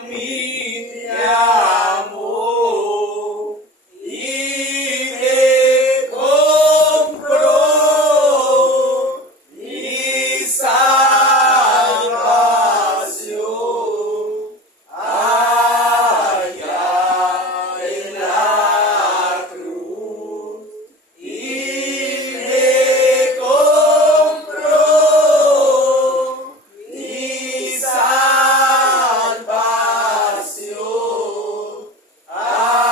mí me amó y me compró mi salvación allá en la cruz y me compró mi salvación allá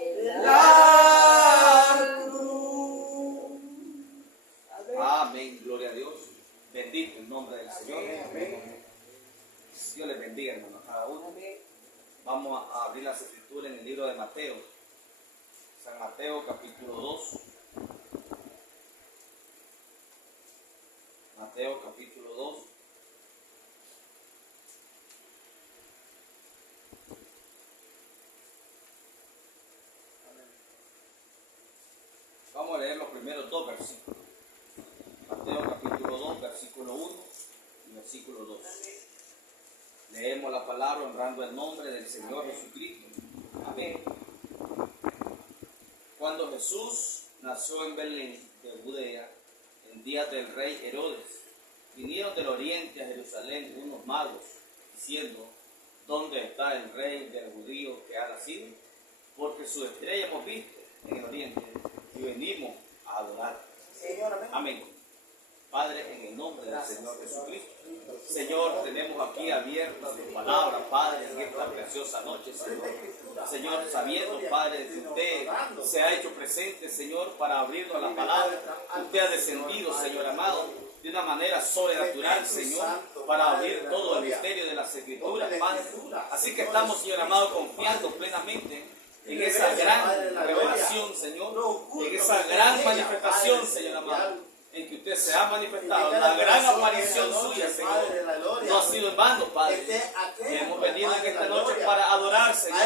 en la cruz. Amén, gloria a Dios. Bendito el nombre del Señor. Amén. Dios les bendiga, hermanos, a cada uno. Vamos a abrir las escrituras en el libro de Mateo. San Mateo, capítulo 2. Mateo, capítulo 2. Vamos a leer los primeros dos versículos. Mateo capítulo 2, versículo 1 y versículo 2. Leemos la palabra honrando el nombre del Señor Jesucristo. Amén. Cuando Jesús nació en Belén de Judea, en días del rey Herodes, vinieron del oriente a Jerusalén unos magos, diciendo: ¿dónde está el rey de los judíos que ha nacido? Porque su estrella hemos visto en el oriente y venimos a adorar. Señor, amén. Amén. Padre, en el nombre del Señor Jesucristo. Señor, tenemos aquí abierta tu palabra, Padre, en esta preciosa noche, Señor. Señor, sabiendo, Padre, que usted se ha hecho presente, Señor, para abrirnos a la palabra. Usted ha descendido, Señor amado, de una manera sobrenatural, Señor, para abrir todo el misterio de las Escrituras, Padre. Así que estamos, Señor amado, confiando plenamente en esa gran revelación, Señor, en esa gran manifestación, Señor amado, en que usted se ha manifestado, la gran aparición suya, Señor, no ha sido en vano, Padre. Hemos venido en esta noche para adorar, Señor,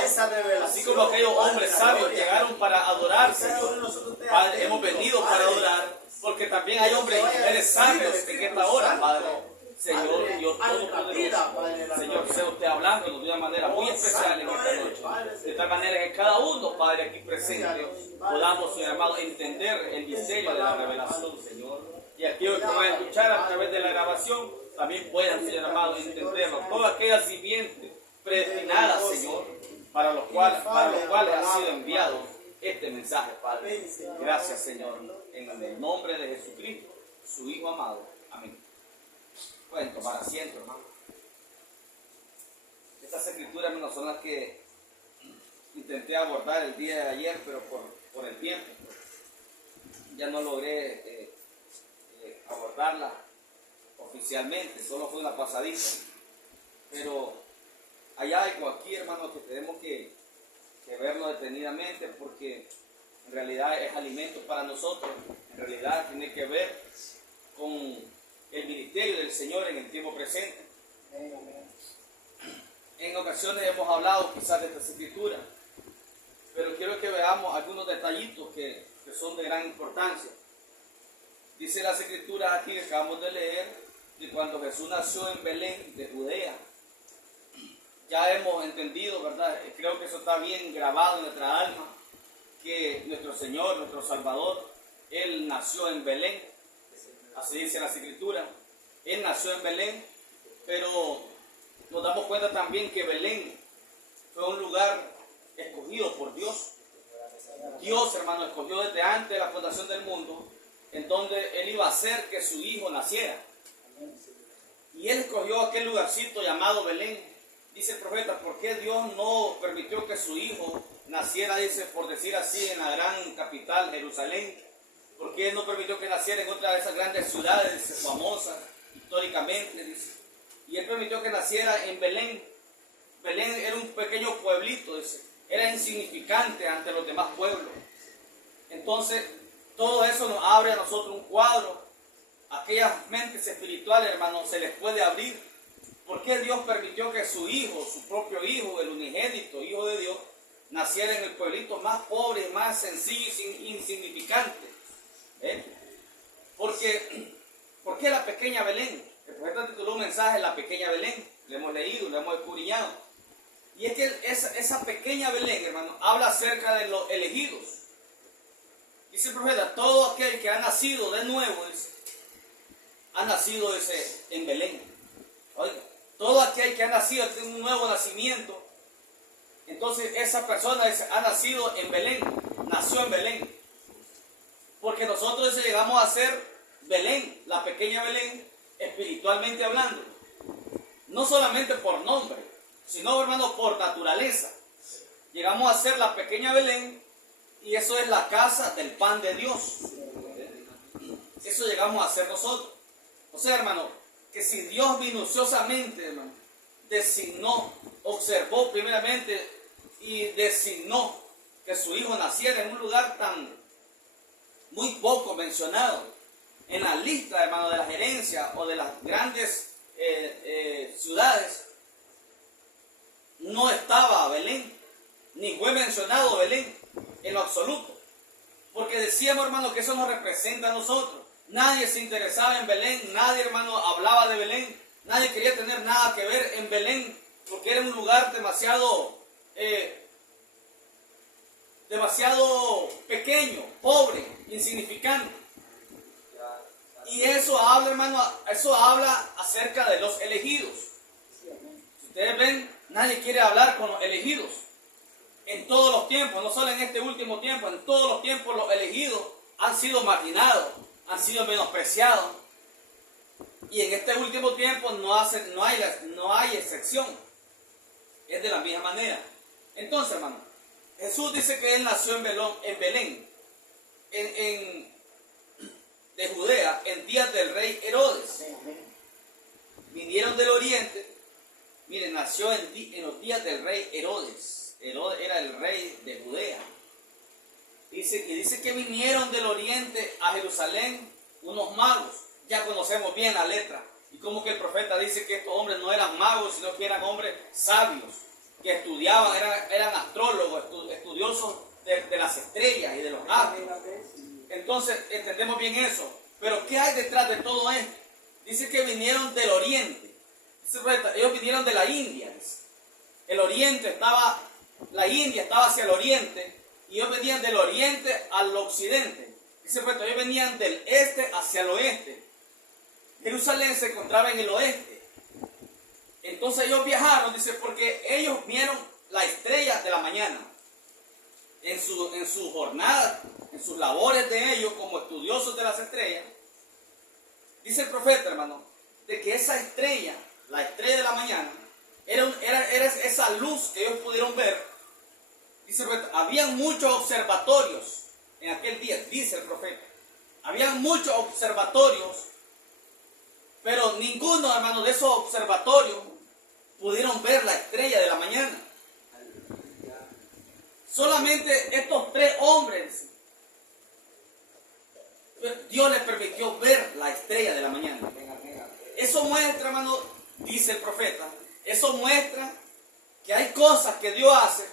así como aquellos hombres sabios llegaron para adorar, Señor. Padre, hemos venido para adorar, porque también hay hombres y mujeres sabios en esta hora, Padre. Señor, Dios Todopoderoso, Señor, sea usted hablándonos de una manera muy especial en esta noche, de tal manera que cada uno, Padre, aquí presente, podamos, Señor amado, entender el misterio de la revelación, Señor, y aquellos que van a escuchar a través de la grabación, también puedan, Señor amado, entenderlo, todas aquellas simientes predestinadas, Señor, para los cuales ha sido enviado este mensaje, Padre. Gracias, Señor, en el nombre de Jesucristo, su Hijo amado. Amén. Pueden tomar asiento, hermano. Estas escrituras, hermanos, son las que intenté abordar el día de ayer, pero por el tiempo ya no logré abordarlas oficialmente, solo fue una pasadita. Pero hay algo aquí, hermano, que tenemos que verlo detenidamente, porque en realidad es alimento para nosotros. En realidad tiene que ver con el ministerio del Señor en el tiempo presente. En ocasiones hemos hablado quizás de estas escrituras, pero quiero que veamos algunos detallitos que son de gran importancia. Dice las escrituras aquí que acabamos de leer, de cuando Jesús nació en Belén de Judea. Ya hemos entendido, ¿verdad? Creo que eso está bien grabado en nuestra alma, que nuestro Señor, nuestro Salvador, Él nació en Belén. Así dice las escrituras. Él nació en Belén, pero nos damos cuenta también que Belén fue un lugar escogido por Dios. Dios, hermano, escogió desde antes de la fundación del mundo, en donde Él iba a hacer que su hijo naciera. Y Él escogió aquel lugarcito llamado Belén. Dice el profeta: ¿por qué Dios no permitió que su hijo naciera, dice, por decir así, en la gran capital, Jerusalén? Porque Él no permitió que naciera en otra de esas grandes ciudades, dice, famosas históricamente, dice. Y Él permitió que naciera en Belén. Belén era un pequeño pueblito, dice. Era insignificante ante los demás pueblos. Entonces, todo eso nos abre a nosotros un cuadro. Aquellas mentes espirituales, hermanos, se les puede abrir. ¿Por qué Dios permitió que su hijo, su propio hijo, el unigénito, hijo de Dios, naciera en el pueblito más pobre, más sencillo y insignificante? ¿Por qué la pequeña Belén? El profeta tituló un mensaje: la pequeña Belén. le hemos leído, le hemos escudriñado. Y es que esa pequeña Belén, hermano, habla acerca de los elegidos. Dice el profeta, todo aquel que ha nacido de nuevo, dice, ha nacido en Belén. Oiga, todo aquel que ha nacido, tiene un nuevo nacimiento. Entonces esa persona dice, ha nacido en Belén, nació en Belén. Porque nosotros llegamos a ser Belén, la pequeña Belén, espiritualmente hablando. No solamente por nombre, sino, hermano, por naturaleza. Llegamos a ser la pequeña Belén y eso es la casa del pan de Dios. Eso llegamos a ser nosotros. O sea, hermano, que si Dios minuciosamente, hermano, designó, observó primeramente y designó que su hijo naciera en un lugar tan muy poco mencionado en la lista, hermano, de las herencias o de las grandes ciudades, no estaba Belén, ni fue mencionado Belén en lo absoluto, porque decíamos, hermano, que eso nos representa a nosotros. Nadie se interesaba en Belén, nadie, hermano, hablaba de Belén, nadie quería tener nada que ver en Belén, porque era un lugar demasiado pequeño, pobre, insignificante. Y eso habla, hermano, eso habla acerca de los elegidos. Si ustedes ven, nadie quiere hablar con los elegidos. En todos los tiempos, no solo en este último tiempo, en todos los tiempos los elegidos han sido marginados, han sido menospreciados. Y en este último tiempo no hay excepción. Es de la misma manera. Entonces, hermano, Jesús dice que él nació en Belén, de Judea, en días del rey Herodes. Vinieron del oriente. Miren, nació en los días del rey Herodes. Herodes era el rey de Judea. Dice que vinieron del oriente a Jerusalén unos magos. Ya conocemos bien la letra. Y como que el profeta dice que estos hombres no eran magos, sino que eran hombres sabios, que estudiaban, eran astrólogos, estudiosos de las estrellas y de los astros. Entonces entendemos bien eso. Pero ¿qué hay detrás de todo esto? Dice que vinieron del oriente. Dice, ellos vinieron de la India. El oriente estaba, la India estaba hacia el oriente y ellos venían del oriente al occidente. Dice, ellos venían del este hacia el oeste. Jerusalén se encontraba en el oeste. Entonces ellos viajaron, dice, porque ellos vieron la estrella de la mañana. En su jornada, en sus labores de ellos como estudiosos de las estrellas, dice el profeta, hermano, de que esa estrella, la estrella de la mañana, era esa luz que ellos pudieron ver. Dice el profeta, habían muchos observatorios en aquel día, dice el profeta. Habían muchos observatorios, pero ninguno, hermano, de esos observatorios pudieron ver la estrella de la mañana. Solamente estos 3 hombres, Dios les permitió ver la estrella de la mañana. Eso muestra, hermano, dice el profeta, eso muestra que hay cosas que Dios hace,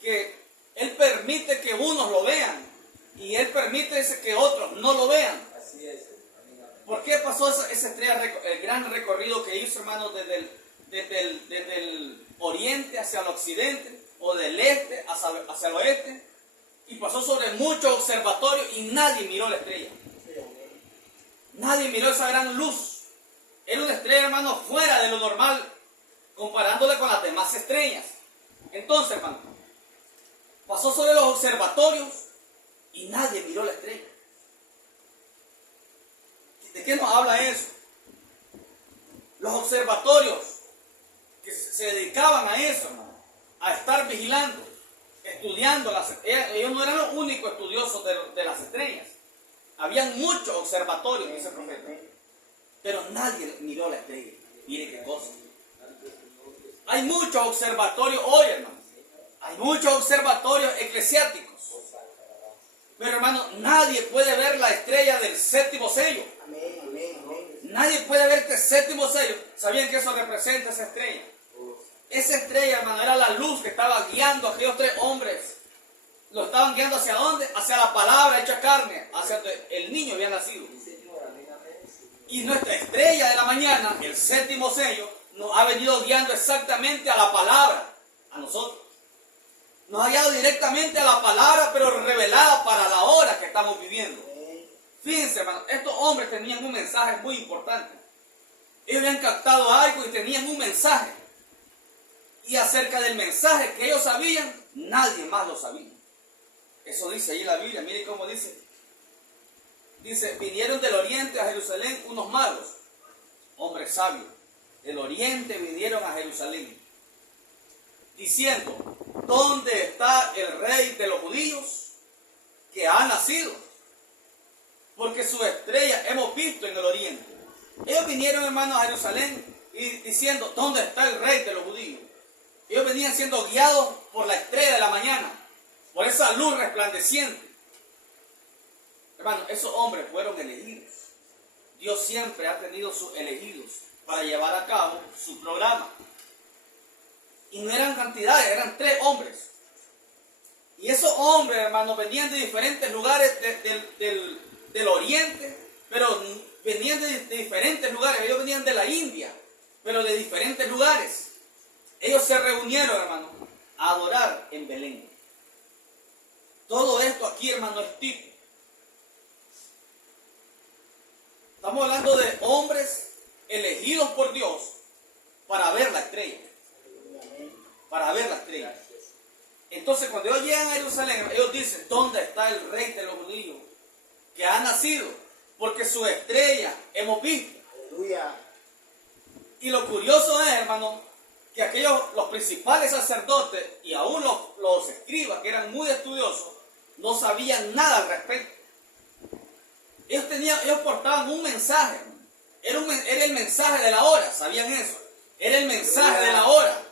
que Él permite que unos lo vean y Él permite que otros no lo vean. ¿Por qué pasó esa estrella, el gran recorrido que hizo, hermano, desde el oriente hacia el occidente, o del este hacia el oeste, y pasó sobre muchos observatorios y nadie miró la estrella? Nadie miró esa gran luz. Era una estrella, hermano, fuera de lo normal, comparándola con las demás estrellas. Entonces, hermano, pasó sobre los observatorios y nadie miró la estrella. ¿De qué nos habla eso? Los observatorios que se dedicaban a eso, hermano, a estar vigilando, estudiando las estrellas. Ellos no eran los únicos estudiosos de las estrellas. Habían muchos observatorios, dice el profeta, pero nadie miró la estrella. Mire qué cosa. Hay muchos observatorios hoy, hermano. Hay muchos observatorios eclesiásticos. Pero, hermano, nadie puede ver la estrella del 7º sello. Nadie puede ver este 7º sello. ¿Sabían que eso representa esa estrella? Esa estrella, hermano, era la luz que estaba guiando a aquellos 3 hombres. Lo estaban guiando ¿hacia dónde? Hacia la palabra hecha carne, hacia donde el niño había nacido. Y nuestra estrella de la mañana, el 7º sello, nos ha venido guiando exactamente a la palabra, a nosotros. Nos ha guiado directamente a la palabra, pero revelada para la hora que estamos viviendo. Fíjense, hermano, estos hombres tenían un mensaje muy importante. Ellos habían captado algo y tenían un mensaje. Y acerca del mensaje que ellos sabían, nadie más lo sabía. Eso dice ahí la Biblia, miren cómo dice. Dice, vinieron del oriente a Jerusalén unos magos, hombres sabios. Del oriente vinieron a Jerusalén, diciendo, ¿dónde está el rey de los judíos que ha nacido? Porque su estrella hemos visto en el oriente. Ellos vinieron, hermanos, a Jerusalén y diciendo, ¿dónde está el rey de los judíos? Ellos venían siendo guiados por la estrella de la mañana, por esa luz resplandeciente. Hermanos, esos hombres fueron elegidos. Dios siempre ha tenido sus elegidos para llevar a cabo su programa. Y no eran cantidades, eran 3 hombres. Y esos hombres, hermanos, venían de diferentes lugares del oriente, pero venían de diferentes lugares. Ellos venían de la India, pero de diferentes lugares. Ellos se reunieron, hermanos, a adorar en Belén. Todo esto aquí, hermano, es tipo. Estamos hablando de hombres elegidos por Dios para ver la estrella. Para ver la estrella. Entonces, cuando ellos llegan a Jerusalén, ellos dicen, ¿dónde está el rey de los judíos que ha nacido? Porque su estrella hemos visto. Aleluya. Y lo curioso es, hermano, que aquellos, los principales sacerdotes y aún los escribas, que eran muy estudiosos, no sabían nada al respecto. Ellos portaban un mensaje. Era el mensaje de la hora, ¿sabían eso? Era el mensaje de la hora.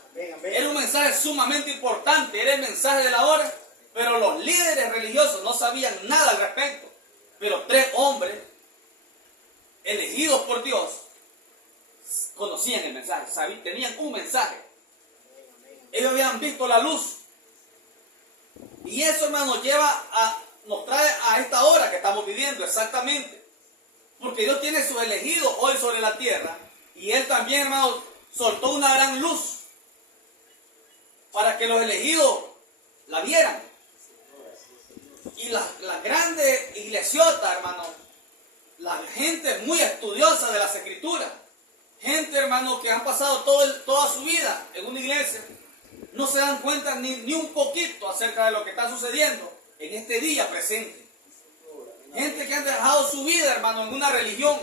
Era un mensaje sumamente importante, era el mensaje de la hora, pero los líderes religiosos no sabían nada al respecto. Pero 3 hombres elegidos por Dios conocían el mensaje, tenían un mensaje. Ellos habían visto la luz. Y eso, hermano, nos trae a esta hora que estamos viviendo exactamente. Porque Dios tiene sus elegidos hoy sobre la tierra. Y Él también, hermano, soltó una gran luz para que los elegidos la vieran. Y la grande iglesiota, hermano, la gente muy estudiosa de las escrituras, gente, hermano, que han pasado toda su vida en una iglesia, no se dan cuenta ni un poquito acerca de lo que está sucediendo en este día presente. Gente que han dejado su vida, hermano, en una religión.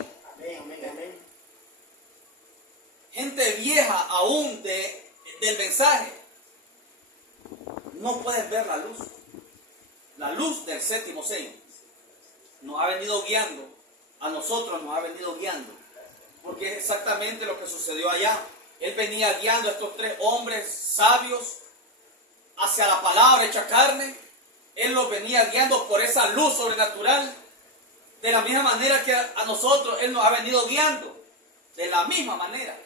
Gente vieja aún del mensaje. No pueden ver la luz. La luz del 7º sello nos ha venido guiando. A nosotros nos ha venido guiando. Porque es exactamente lo que sucedió allá. Él venía guiando a estos 3 hombres sabios hacia la palabra hecha carne. Él los venía guiando por esa luz sobrenatural. De la misma manera que a nosotros Él nos ha venido guiando. De la misma manera.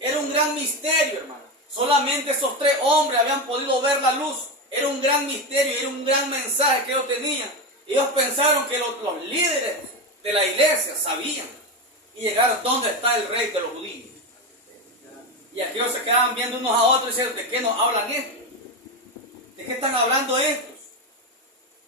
Era un gran misterio, hermano. Solamente esos 3 hombres habían podido ver la luz. Era un gran misterio, era un gran mensaje que ellos tenían. Ellos pensaron que los líderes de la iglesia sabían. Y llegaron, ¿dónde está el rey de los judíos? Y aquellos se quedaban viendo unos a otros y diciendo, ¿de qué nos hablan estos? ¿De qué están hablando estos?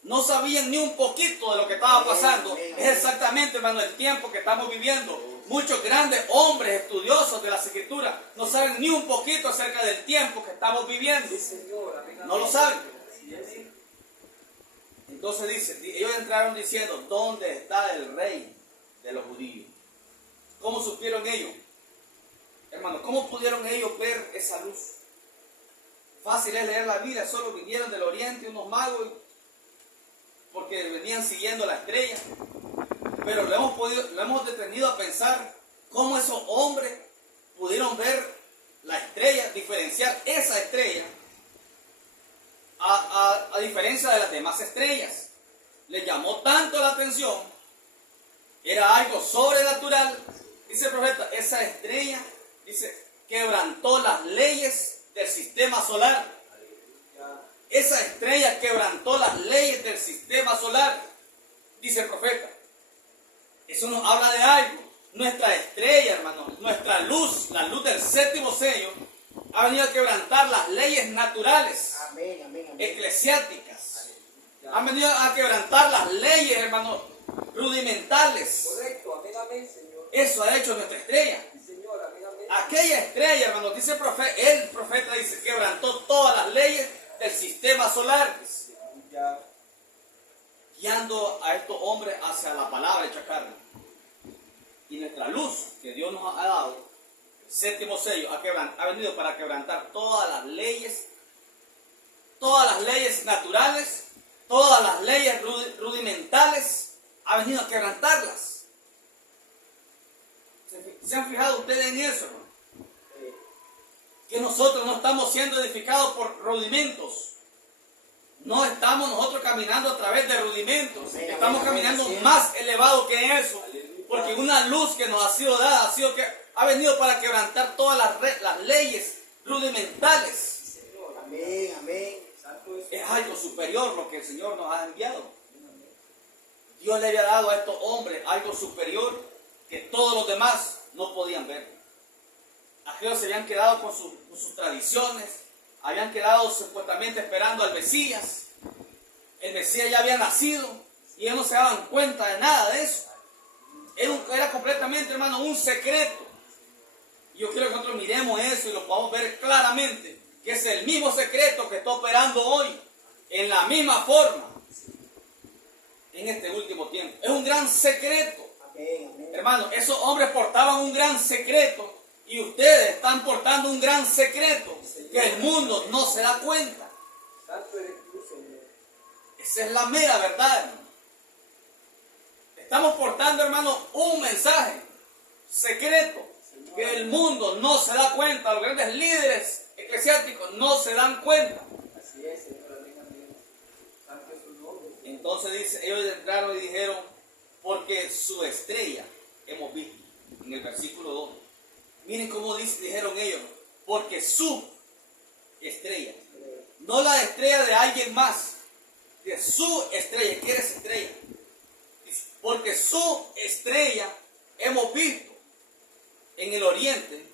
No sabían ni un poquito de lo que estaba pasando. Es exactamente, hermano, el tiempo que estamos viviendo. Muchos grandes hombres estudiosos de las escrituras no saben ni un poquito acerca del tiempo que estamos viviendo. No lo saben. Entonces dice, ellos entraron diciendo, ¿dónde está el rey de los judíos? ¿Cómo supieron ellos? Hermanos, ¿cómo pudieron ellos ver esa luz? Fácil es leer la Biblia, solo vinieron del oriente unos magos porque venían siguiendo la estrella. Pero lo hemos detenido a pensar cómo esos hombres pudieron ver la estrella, diferenciar esa estrella a diferencia de las demás estrellas. Les llamó tanto la atención, era algo sobrenatural. Dice el profeta, esa estrella, dice, quebrantó las leyes del sistema solar. Esa estrella quebrantó las leyes del sistema solar, dice el profeta. Eso nos habla de algo. nuestra estrella, hermano, nuestra luz, la luz del séptimo sello, ha venido a quebrantar las leyes naturales, Amén, amén, amén. eclesiásticas. Han venido a quebrantar las leyes, hermano, rudimentales. Correcto, amén, amén, Señor. Eso ha hecho nuestra estrella. Sí, Señor, amén, amén. Aquella estrella, hermano, dice el profeta dice, quebrantó todas las leyes del sistema solar, Ya. guiando a estos hombres hacia la palabra hecha carne. Y nuestra luz que Dios nos ha dado, el séptimo sello, ha venido para quebrantar todas las leyes naturales, todas las leyes rudimentales, ha venido a quebrantarlas. ¿Se han fijado ustedes en eso, hermano? Que nosotros no estamos siendo edificados por rudimentos. No estamos nosotros caminando a través de rudimentos. Estamos caminando más elevado que eso. Porque una luz que nos ha sido dada ha venido para quebrantar todas las leyes rudimentales. Amén, amén. Santo es. Es algo superior lo que el Señor nos ha enviado. Dios le había dado a estos hombres algo superior que todos los demás no podían ver. Aquellos se habían quedado con sus tradiciones, habían quedado supuestamente esperando al Mesías. El Mesías ya había nacido y ellos no se daban cuenta de nada de eso. Era completamente, hermano, un secreto. Y yo quiero que nosotros miremos eso y lo podamos ver claramente, que es el mismo secreto que está operando hoy, en la misma forma, en este último tiempo. Es un gran secreto. Amén, amén. Hermano, esos hombres portaban un gran secreto y ustedes están portando un gran secreto que el mundo no se da cuenta. Santo eres tú, Señor. Esa es la mera verdad, hermano. Estamos portando, hermano, un mensaje secreto que el mundo no se da cuenta. Los grandes líderes eclesiásticos no se dan cuenta. Así es, Señor, amén, amén. Santo es su nombre. Entonces dice, ellos entraron y dijeron, porque su estrella hemos visto, en el versículo 2. Miren cómo dijeron ellos, porque su estrella, no la estrella de alguien más, de su estrella. ¿Quién es estrella? Porque su estrella hemos visto en el oriente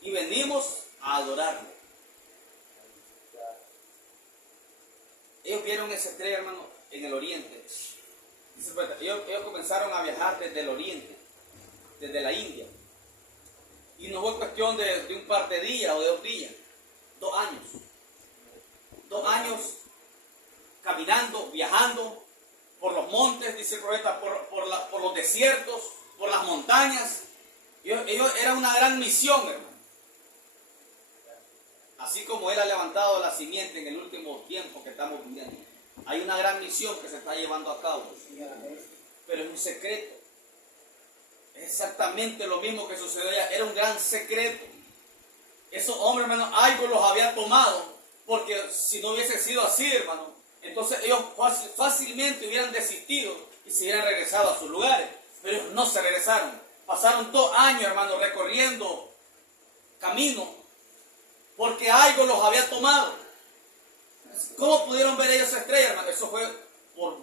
y venimos a adorarle. Ellos vieron esa estrella, hermano, en el oriente. Ellos comenzaron a viajar desde el oriente, desde la India. Y no fue cuestión de un par de días o de 2 días, 2 años. 2 años caminando, viajando por los montes, dice el profeta, por los desiertos, por las montañas. Ellos era una gran misión, hermano. Así como Él ha levantado la simiente en el último tiempo que estamos viviendo. Hay una gran misión que se está llevando a cabo. Pero es un secreto. Es exactamente lo mismo que sucedió allá. Era un gran secreto. Esos hombres, hermano, algo los había tomado. Porque si no hubiese sido así, hermano, entonces ellos fácilmente hubieran desistido y se hubieran regresado a sus lugares. Pero ellos no se regresaron. Pasaron 2 años, hermano, recorriendo camino. Porque algo los había tomado. ¿Cómo pudieron ver ellos esa estrella, hermano? Eso fue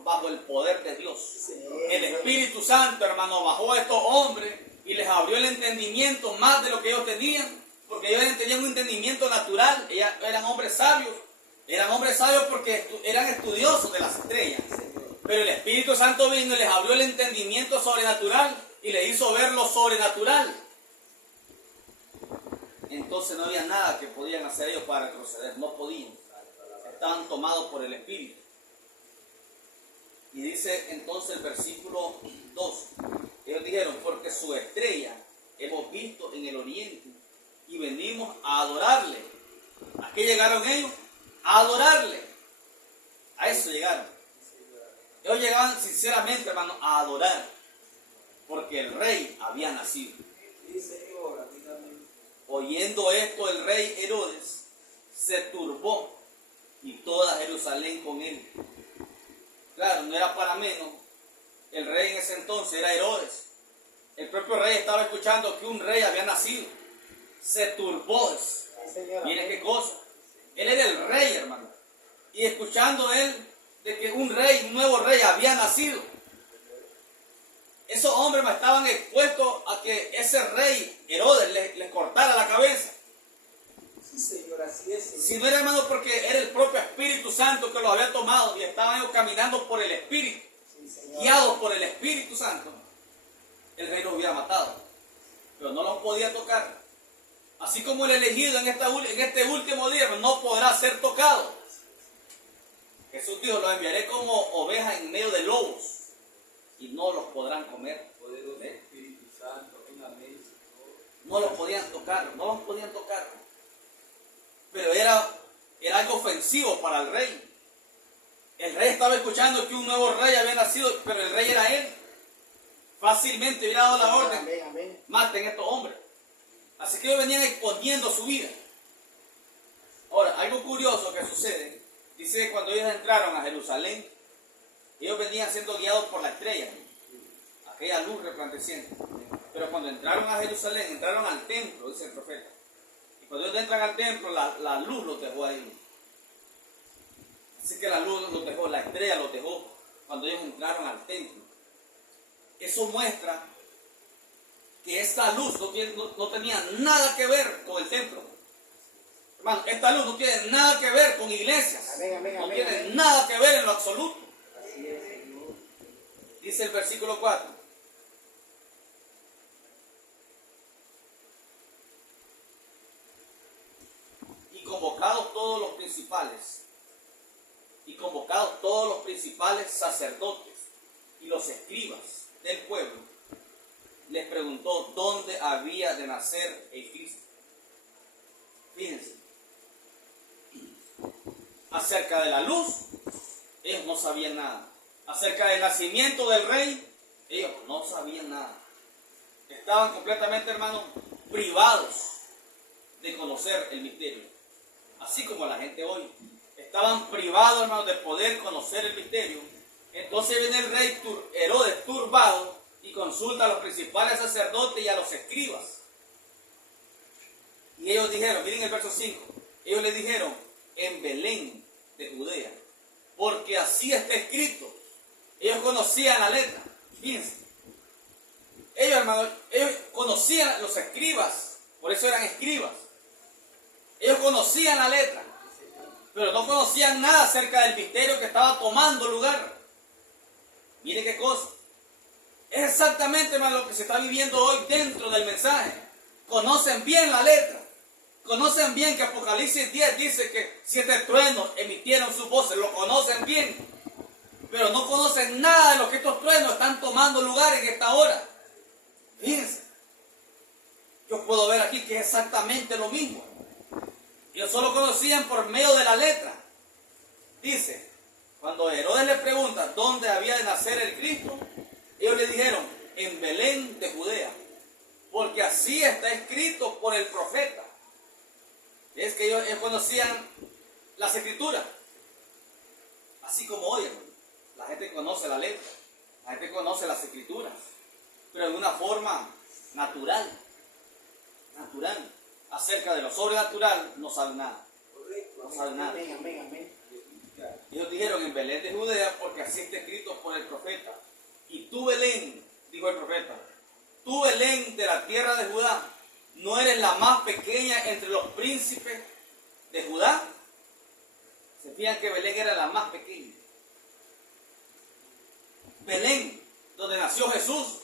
bajo el poder de Dios. El Espíritu Santo, hermano, bajó a estos hombres y les abrió el entendimiento más de lo que ellos tenían. Porque ellos tenían un entendimiento natural. Ellos eran hombres sabios. Eran hombres sabios porque eran estudiosos de las estrellas. Pero el Espíritu Santo vino y les abrió el entendimiento sobrenatural y les hizo ver lo sobrenatural. Entonces no había nada que podían hacer ellos para retroceder. No podían. Estaban tomados por el Espíritu. Y dice entonces el versículo 2. Ellos dijeron, porque su estrella hemos visto en el oriente y venimos a adorarle. ¿A qué llegaron ellos? A adorarle. A eso llegaron. Ellos llegaban sinceramente, hermano, a adorar. Porque el rey había nacido. Oyendo esto, el rey Herodes se turbó y toda Jerusalén con él. Claro, no era para menos. El rey en ese entonces era Herodes. El propio rey estaba escuchando que un rey había nacido. Se turbó. Mire qué cosa. Él era el rey, hermano. Y escuchando él de que un nuevo rey había nacido. esos hombres estaban expuestos a que ese rey Herodes les cortara la cabeza. Sí, Señor, así es, Señor. Si no era, hermano, porque era el propio Espíritu Santo que los había tomado y estaban ellos caminando por el Espíritu, Sí, Señor. guiados por el Espíritu Santo, el rey los hubiera matado. Pero no los podía tocar. Así como el elegido en este último día no podrá ser tocado. Jesús dijo, los enviaré como ovejas en medio de lobos y no los podrán comer. Poderoso Espíritu Santo, ven a mí, Señor. No los podían tocar, no los podían tocar. Pero era algo ofensivo para el rey. El rey estaba escuchando que un nuevo rey había nacido, pero el rey era él. Fácilmente hubiera dado la orden, Amén, amén. maten a estos hombres. Así que ellos venían exponiendo su vida. Ahora, algo curioso que sucede, dice que cuando ellos entraron a Jerusalén, ellos venían siendo guiados por la estrella, aquella luz resplandeciente. Pero cuando entraron a Jerusalén, entraron al templo, dice el profeta. Y cuando ellos entran al templo, la luz los dejó ahí. Así que la luz los dejó, la estrella los dejó cuando ellos entraron al templo. Eso muestra que esta luz no tenía nada que ver con el templo. Hermano, esta luz no tiene nada que ver con iglesias. Amén, amén, no amén, tiene amén. nada que ver en lo absoluto. Así es, Señor. Dice el versículo 4. Y convocados todos los principales sacerdotes y los escribas del pueblo, les preguntó dónde había de nacer el Cristo. Fíjense, acerca de la luz, ellos no sabían nada. Acerca del nacimiento del rey, ellos no sabían nada. Estaban completamente, hermanos, privados de conocer el misterio. Así como la gente hoy. Estaban privados, hermanos, de poder conocer el misterio. Entonces viene el rey Herodes turbado y consulta a los principales sacerdotes y a los escribas. Y ellos dijeron, miren el verso 5, ellos le dijeron, en Belén de Judea, porque así está escrito. Ellos conocían la letra, fíjense. Ellos, hermanos, ellos conocían los escribas, por eso eran escribas. Ellos conocían la letra, pero no conocían nada acerca del misterio que estaba tomando lugar. Miren qué cosa. Es exactamente, hermano, lo que se está viviendo hoy dentro del mensaje. Conocen bien la letra. Conocen bien que Apocalipsis 10 dice que 7 truenos emitieron sus voces. Lo conocen bien. Pero no conocen nada de lo que estos truenos están tomando lugar en esta hora. Fíjense. Yo puedo ver aquí que es exactamente lo mismo. Ellos solo conocían por medio de la letra. Dice, cuando Herodes le pregunta dónde había de nacer el Cristo, ellos le dijeron, en Belén de Judea, porque así está escrito por el profeta. Es que ellos conocían las escrituras, así como hoy, hermano. La gente conoce la letra, la gente conoce las escrituras, pero de una forma natural. Acerca de lo sobrenatural no saben nada. No saben nada. Amén, amén, amén. Ellos dijeron en Belén de Judea, porque así está escrito por el profeta. Y tú, Belén, dijo el profeta, tú, Belén, de la tierra de Judá, ¿no eres la más pequeña entre los príncipes de Judá? Se fijan que Belén era la más pequeña. Belén, donde nació Jesús,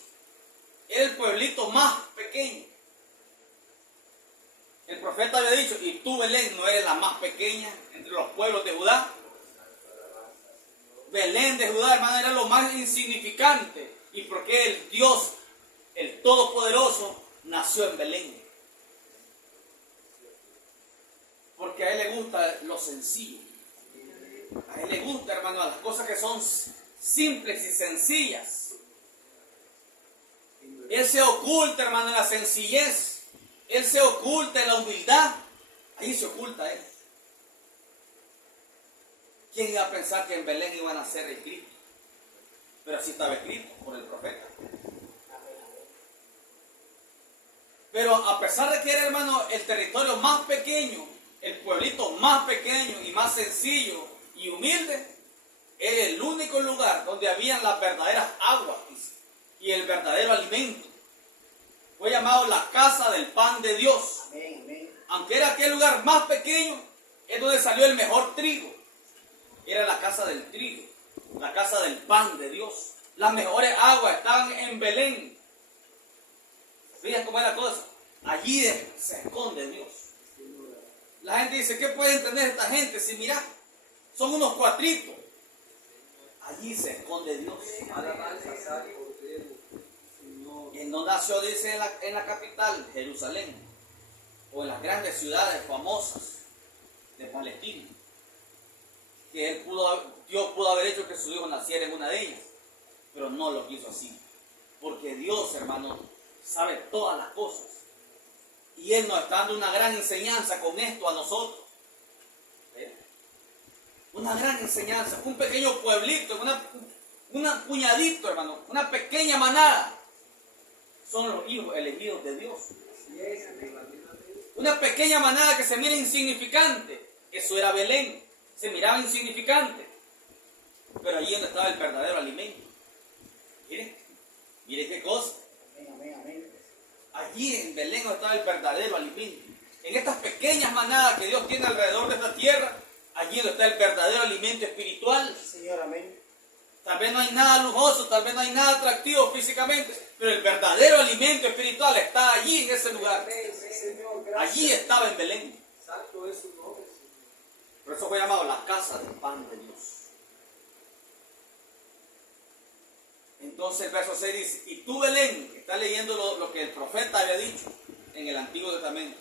era el pueblito más pequeño. El profeta había dicho, y tú, Belén, no eres la más pequeña entre los pueblos de Judá. Belén de Judá, hermano, era lo más insignificante. ¿Y por qué el Dios, el Todopoderoso, nació en Belén? Porque a Él le gusta lo sencillo. A Él le gusta, hermano, las cosas que son simples y sencillas. Él se oculta, hermano, en la sencillez. Él se oculta en la humildad. Ahí se oculta Él. ¿Quién iba a pensar que en Belén iba a nacer el Cristo? Pero así estaba escrito por el profeta. Pero a pesar de que era, hermano, el territorio más pequeño, el pueblito más pequeño y más sencillo y humilde, era el único lugar donde habían las verdaderas aguas, dice. y el verdadero alimento. Fue llamado la casa del pan de Dios. Amén, amén. Aunque era aquel lugar más pequeño, es donde salió el mejor trigo. Era la casa del trigo, la casa del pan de Dios. Las mejores aguas estaban en Belén. Fíjense cómo es la cosa. Allí se esconde Dios. La gente dice, ¿qué puede entender esta gente? Si mira, son unos cuatritos. Allí se esconde Dios. ¿En dónde nació? Dice en la capital, Jerusalén, o en las grandes ciudades famosas de Palestina, que Dios pudo haber hecho que su hijo naciera en una de ellas, pero no lo quiso así, porque Dios, hermano, sabe todas las cosas, y Él nos está dando una gran enseñanza con esto a nosotros. Una gran enseñanza, un pequeño pueblito, una puñadito, hermano, una pequeña manada, son los hijos elegidos de Dios. Una pequeña manada que se mira insignificante, eso era Belén, se miraba insignificante, pero allí donde estaba el verdadero alimento. Mire qué cosa. Allí en Belén donde estaba el verdadero alimento. En estas pequeñas manadas que Dios tiene alrededor de esta tierra, allí donde está el verdadero alimento espiritual. Señor, amén. Tal vez no hay nada lujoso, tal vez no hay nada atractivo físicamente, pero el verdadero alimento espiritual está allí en ese lugar. Allí estaba en Belén. Santo es su nombre. Por eso fue llamado la casa del pan de Dios. Entonces el verso 6 dice, y tú Belén, que está leyendo lo que el profeta había dicho en el Antiguo Testamento,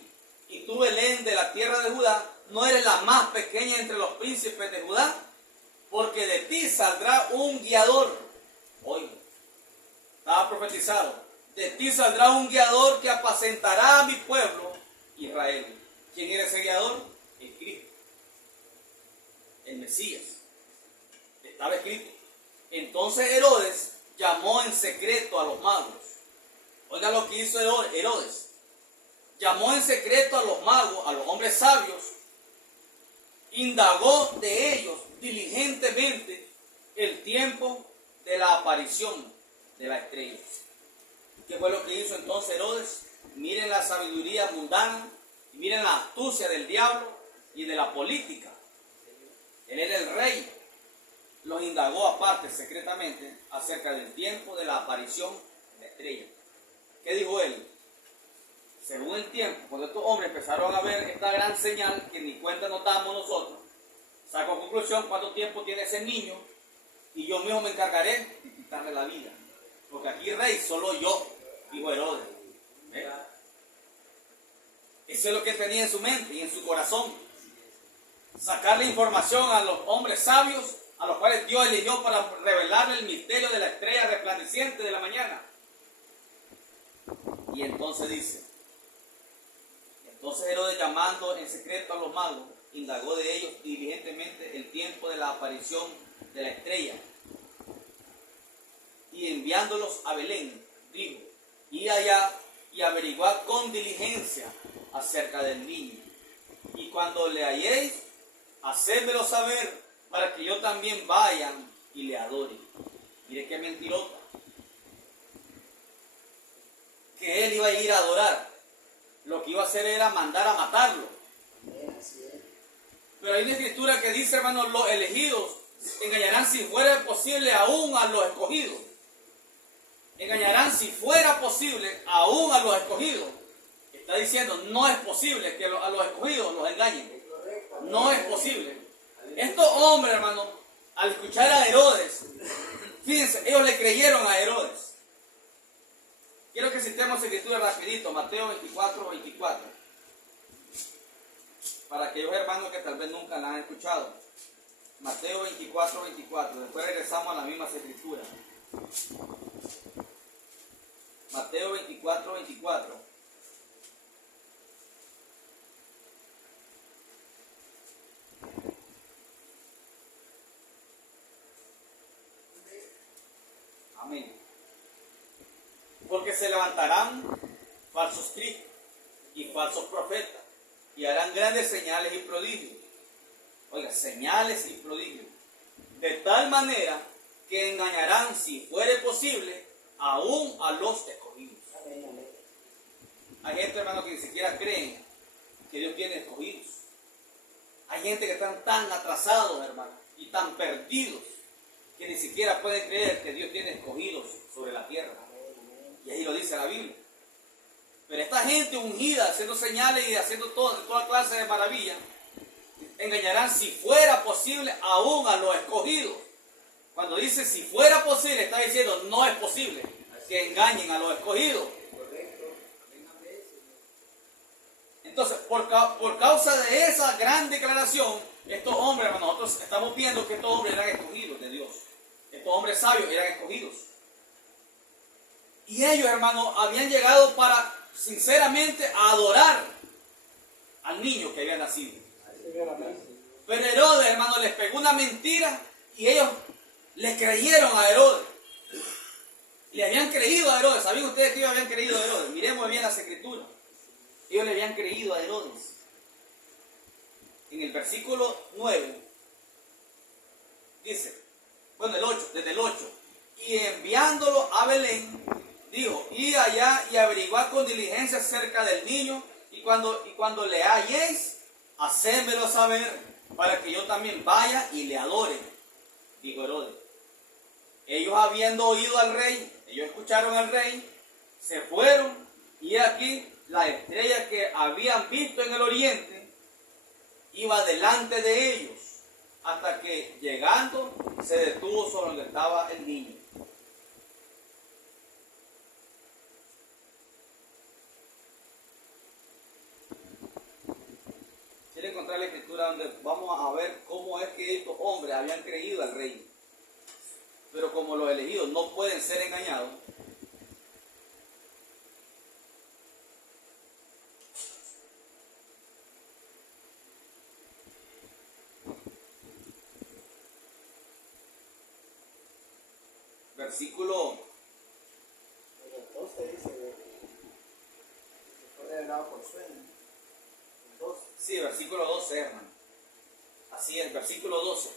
y tú Belén de la tierra de Judá, no eres la más pequeña entre los príncipes de Judá, porque de ti saldrá un guiador. Hoy estaba profetizado, de ti saldrá un guiador que apacentará a mi pueblo Israel. ¿Quién era ese guiador? El Cristo, el Mesías. Estaba escrito. Entonces Herodes llamó en secreto a los magos. Oiga lo que hizo Herodes. Llamó en secreto a los magos, a los hombres sabios, indagó de ellos diligentemente el tiempo de la aparición de la estrella. ¿Qué fue lo que hizo entonces Herodes? Miren la sabiduría mundana, miren la astucia del diablo y de la política. Él era el rey. Los indagó aparte, secretamente, acerca del tiempo de la aparición de la estrella. ¿Qué dijo él? Según el tiempo, cuando estos hombres empezaron a ver esta gran señal que ni cuenta nos damos nosotros, saco a conclusión cuánto tiempo tiene ese niño y yo mismo me encargaré de quitarle la vida. Porque aquí rey solo yo, dijo Herodes. Eso es lo que él tenía en su mente y en su corazón. Sacarle información a los hombres sabios, a los cuales Dios eligió para revelarle el misterio de la estrella resplandeciente de la mañana. Y entonces dice, entonces Herodes, llamando en secreto a los magos, indagó de ellos diligentemente el tiempo de la aparición de la estrella. Y enviándolos a Belén, dijo, id allá y averiguad con diligencia acerca del niño. Y cuando le halléis, hacédmelo saber, para que yo también vaya y le adore. Mire qué mentirota. Que él iba a ir a adorar. Lo que iba a hacer era mandar a matarlo. Pero hay una escritura que dice, hermanos, los elegidos engañarán si fuera posible aún a los escogidos. Engañarán si fuera posible aún a los escogidos. Está diciendo, no es posible que a los escogidos los engañen. No es posible. Estos hombres, hermano, al escuchar a Herodes, fíjense, ellos le creyeron a Herodes. Quiero que citemos escritura rapidito, Mateo 24, 24. Para aquellos hermanos que tal vez nunca la han escuchado. Mateo 24, 24. Después regresamos a las mismas escrituras. Mateo 24, 24. Amén. Porque se levantarán falsos cristos y falsos profetas y harán grandes señales y prodigios. Oiga, señales y prodigios. De tal manera que engañarán, si fuere posible, aún a los escogidos. Hay gente, hermano, que ni siquiera creen que Dios tiene escogidos. Hay gente que están tan atrasados, hermano, y tan perdidos, que ni siquiera pueden creer que Dios tiene escogidos sobre la tierra. Y ahí lo dice la Biblia. Pero esta gente ungida, haciendo señales y haciendo toda clase de maravillas, engañarán si fuera posible aún a los escogidos. Cuando dice si fuera posible, está diciendo no es posible que engañen a los escogidos. Entonces, por causa de esa gran declaración, estos hombres, hermano, nosotros estamos viendo que estos hombres eran escogidos de Dios. Estos hombres sabios eran escogidos. Y ellos, hermano, habían llegado para, sinceramente, a adorar al niño que había nacido. Pero Herodes, hermano, les pegó una mentira y ellos les creyeron a Herodes. Le habían creído a Herodes. ¿Sabían ustedes que ellos habían creído a Herodes? Miremos bien las escrituras. Ellos le habían creído a Herodes. En el versículo 9 dice, bueno, el 8, desde el 8, y enviándolo a Belén, dijo, id allá y averiguad con diligencia acerca del niño, y cuando le halléis, hacémelo saber, para que yo también vaya y le adore, dijo Herodes. Ellos habiendo oído al rey, ellos escucharon al rey, se fueron, y aquí la estrella que habían visto en el oriente iba delante de ellos, hasta que llegando se detuvo sobre donde estaba el niño. Quiero encontrar la escritura donde vamos a ver cómo es que estos hombres habían creído al rey. Pero como los elegidos no pueden ser engañados, versículo 12 dice que fue revelado por sueño. 12. Sí, versículo 12, hermano. Así es, versículo 12.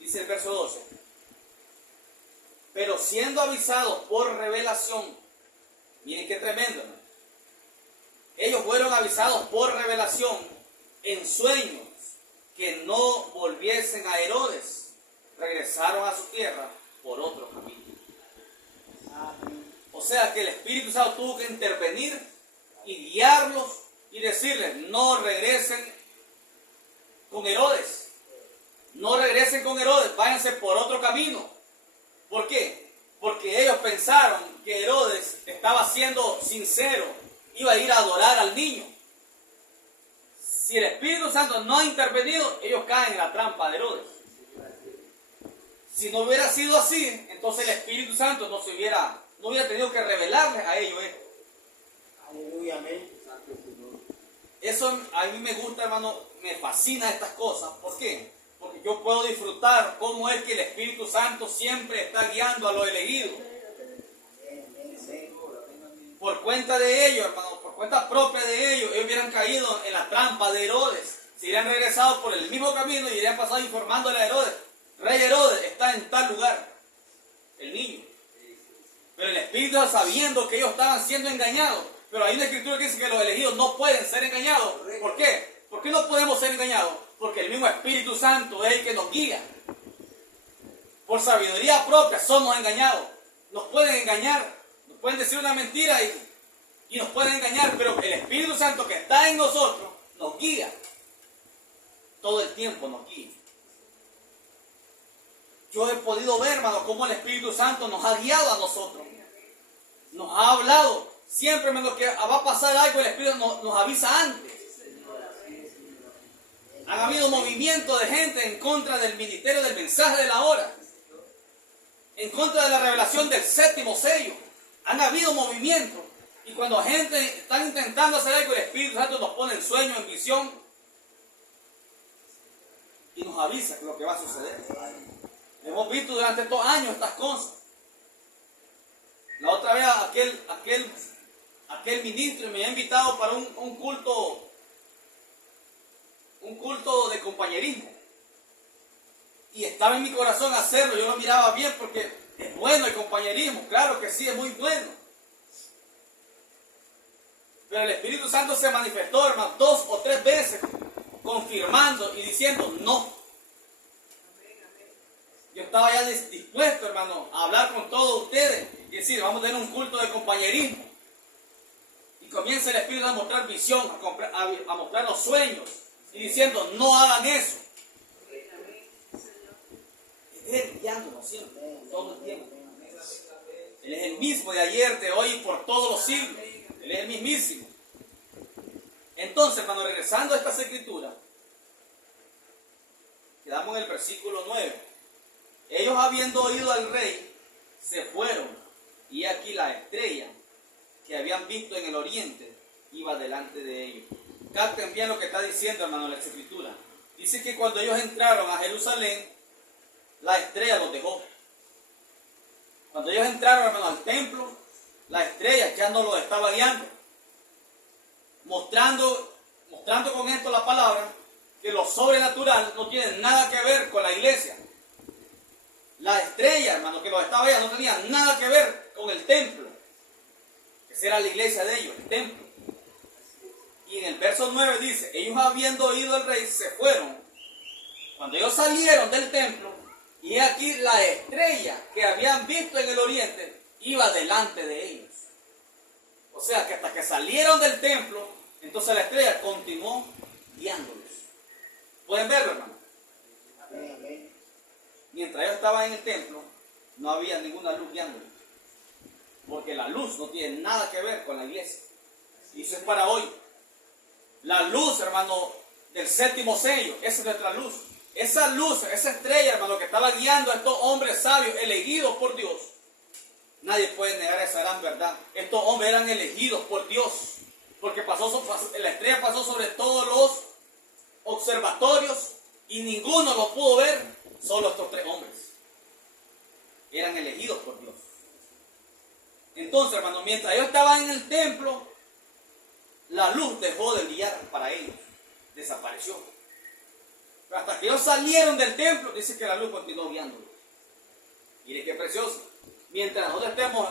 Dice el verso 12. Pero siendo avisados por revelación, miren qué tremendo, ¿no? Ellos fueron avisados por revelación en sueños que no volviesen a Herodes, regresaron a su tierra por otro camino. O sea que el Espíritu Santo tuvo que intervenir y guiarlos y decirles, no regresen con Herodes. No regresen con Herodes, váyanse por otro camino. ¿Por qué? Porque ellos pensaron que Herodes estaba siendo sincero, iba a ir a adorar al niño. Si el Espíritu Santo no ha intervenido, ellos caen en la trampa de Herodes. Si no hubiera sido así, entonces el Espíritu Santo no hubiera tenido que revelarles a ellos esto. Aleluya, amén. Eso a mí me gusta, hermano, me fascina estas cosas. ¿Por qué? Porque yo puedo disfrutar cómo es que el Espíritu Santo siempre está guiando a los elegidos. Por cuenta de ellos, hermano, por cuenta propia de ellos, ellos hubieran caído en la trampa de Herodes. Si hubieran regresado por el mismo camino y hubieran pasado informándole a Herodes, Rey Herodes está en tal lugar, el niño. Pero el Espíritu, sabiendo que ellos estaban siendo engañados, pero hay una escritura que dice que los elegidos no pueden ser engañados. ¿Por qué? ¿Por qué no podemos ser engañados? Porque el mismo Espíritu Santo es el que nos guía. Por sabiduría propia somos engañados. Nos pueden engañar, nos pueden decir una mentira y nos pueden engañar, pero el Espíritu Santo que está en nosotros nos guía. Todo el tiempo nos guía. Yo he podido ver, hermano, cómo el Espíritu Santo nos ha guiado a nosotros. Nos ha hablado. Siempre, hermano, que va a pasar algo, el Espíritu nos avisa antes. Han habido movimientos de gente en contra del ministerio del mensaje de la hora. En contra de la revelación del séptimo sello. Han habido movimientos. Y cuando gente está intentando hacer algo, el Espíritu Santo nos pone en sueño, en visión. Y nos avisa lo que va a suceder. Hemos visto durante estos años estas cosas. La otra vez aquel ministro me ha invitado para un culto de compañerismo. Y estaba en mi corazón hacerlo, yo lo miraba bien porque Es bueno el compañerismo, claro que sí, es muy bueno. Pero el Espíritu Santo se manifestó, hermano, 2 o 3 veces, confirmando y diciendo no. Yo estaba ya dispuesto, hermano, a hablar con todos ustedes y decir, vamos a tener un culto de compañerismo. Y comienza el Espíritu a mostrar visión, a mostrar los sueños y diciendo, no hagan eso. Es Él guiándonos siempre, todo el tiempo. Él es el mismo de ayer, de hoy y por todos los siglos. Él es el mismísimo. Entonces, hermano, regresando a estas escrituras, quedamos en el versículo 9. Ellos, habiendo oído al rey, se fueron, y aquí la estrella que habían visto en el oriente iba delante de ellos. Capten bien lo que está diciendo, hermano, la escritura. Dice que cuando ellos entraron a Jerusalén, la estrella los dejó. Cuando ellos entraron, hermano, al templo, la estrella ya no los estaba guiando. Mostrando con esto la palabra que lo sobrenatural no tiene nada que ver con la iglesia. La estrella, hermano, que los estaba guiando no tenía nada que ver con el templo. Esa era la iglesia de ellos, el templo. Y en el verso 9 dice, ellos habiendo oído al rey se fueron. Cuando ellos salieron del templo, y aquí la estrella que habían visto en el oriente iba delante de ellos. O sea que hasta que salieron del templo, entonces la estrella continuó guiándolos. ¿Pueden verlo, hermano? Mientras ellos estaban en el templo, no había ninguna luz guiándolos. Porque la luz no tiene nada que ver con la iglesia. Y eso es para hoy. La luz, hermano, del séptimo sello, esa es nuestra luz. Esa luz, esa estrella, hermano, que estaba guiando a estos hombres sabios, elegidos por Dios. Nadie puede negar esa gran verdad. Estos hombres eran elegidos por Dios. Porque la estrella pasó sobre todos los observatorios y ninguno lo pudo ver, solo estos 3 hombres. Eran elegidos por Dios. Entonces, hermano, mientras ellos estaban en el templo, la luz dejó de brillar para ellos. Desapareció. Pero hasta que ellos salieron del templo, dice que la luz continuó guiándolos. Mire qué precioso. Mientras nosotros estemos